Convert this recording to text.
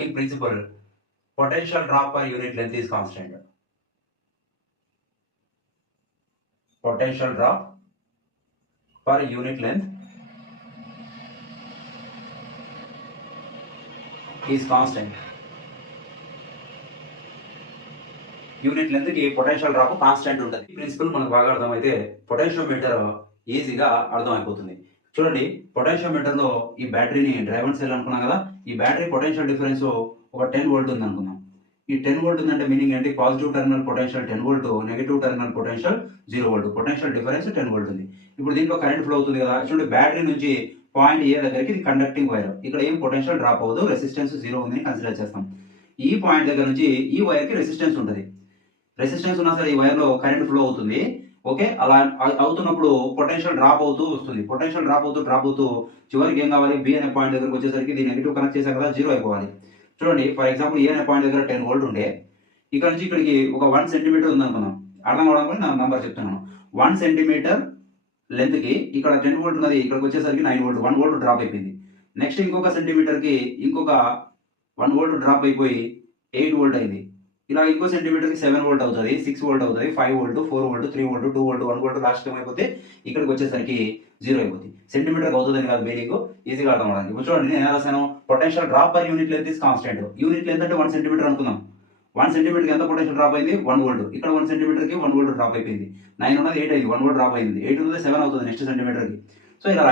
In principle, potential drop per unit length is constant. Potential drop per unit length is constant. Unit length కి potential drop constant ఉంటుంది. ఈ principal మనకు బాగా అర్థమైతే potentiometer ఈజీగా అర్థమైపోతుంది. చూడండి, పొటెన్షియోమీటర్ లో ఈ బ్యాటరీని డ్రైవర్ సెల్ అనుకున్నాం కదా. ఈ బ్యాటరీ పొటెన్షియల్ డిఫరెన్స్ ఒక 10 వోల్ట్ ఉంది అనుకుందాం. ఈ 10 వోల్ట్ ఉందంటే మీనింగ్ ఏంటి? Positive terminal potential 10 volt, negative terminal potential 0 volt. Potential difference 10 volt ఉంది. ఇప్పుడు దీంట్లో కరెంట్ ఫ్లో అవుతుంది కదా. చూడండి, బ్యాటరీ నుంచి పాయింట్ ఏ దగ్గరికి ఇది కండక్టింగ్ వైర్. ఇక్కడ ఏం పొటెన్షియల్ డ్రాప్ అవ్వదు, రెసిస్టెన్స్ 0 ఉందని కన్సిడర్ చేస్తాం. ఈ పాయింట్ దగ్గర నుంచి ఈ వైర్ కి రెసిస్టెన్స్ ఉంటుంది. రెసిస్టెన్స్ ఉన్నా సరే ఈ వైర్ లో కరెంట్ ఫ్లో అవుతుంది. ఓకే, అలా అవుతున్నప్పుడు పొటెన్షియల్ డ్రాప్ అవుతూ వస్తుంది. పొటెన్షియల్ డ్రాప్ అవుతూ చివరికి ఏం కావాలి? బి అనే పాయింట్ దగ్గరకు వచ్చేసరికి ఇది నెగిటివ్ కనెక్ట్ చేశాం కదా, 0 అయిపోవాలి. చూడండి, ఫర్ ఎగ్జాంపుల్ ఏ అనే పాయింట్ దగ్గర 10 వోల్ట్ ఉండే, ఇక్కడ నుంచి ఇక్కడికి ఒక 1 సెంటీమీటర్ ఉంది అనుకున్నాం. అర్థం అవడానికి నా నంబర్ చెప్తున్నాను. 1 సెంటీమీటర్ లెంత్ కి ఇక్కడ 10 వోల్ట్ ఉన్నది, ఇక్కడికి వచ్చేసరికి 9 వోల్ట్, 1 వోల్ట్ డ్రాప్ అయిపోయింది. నెక్స్ట్ ఇంకొక సెంటీమీటర్ కి ఇంకొక 1 వోల్ట్ డ్రాప్ అయిపోయి 8 వోల్ట్ అయింది. ఇలా ఇంకో సెంటీమీటర్ కి 7 వోల్ట్ అవుతుంది, 6 వోల్ట్ అవుతుంది, 5 volt, 4 volt, 3 volt, 2 volt, 1 volt, last time అయిపోతే ఇక్కడికి వచ్చేసరికి 0 అయిపోతుంది. సెంటీమీటర్ అవుతుందని కాదు మీనింగ్, ఈజీగా అర్థం అవడానికి. ఇప్పుడు చూడండి, నేను రాశాను potential drop per unit length is constant. Unit length అంటే 1 సెంటీమీటర్ అనుకుందాం. 1 సెంటీమీటర్ కి ఎంత పొటెన్షియల్ డ్రాప్ అయింది? 1 వోల్ట్. ఇక్కడ 1 సెంటీమీటర్ కి 1 వోల్ట్ డ్రాప్ అయిపోయింది. 9 ఉన్నది 8 అయింది, 1 వోల్ట్ డ్రాప్ అయింది. 8 ఉన్నది 7 అవుతుంది నెక్స్ట్ సెంటీమీటర్ కి. సో ఇలా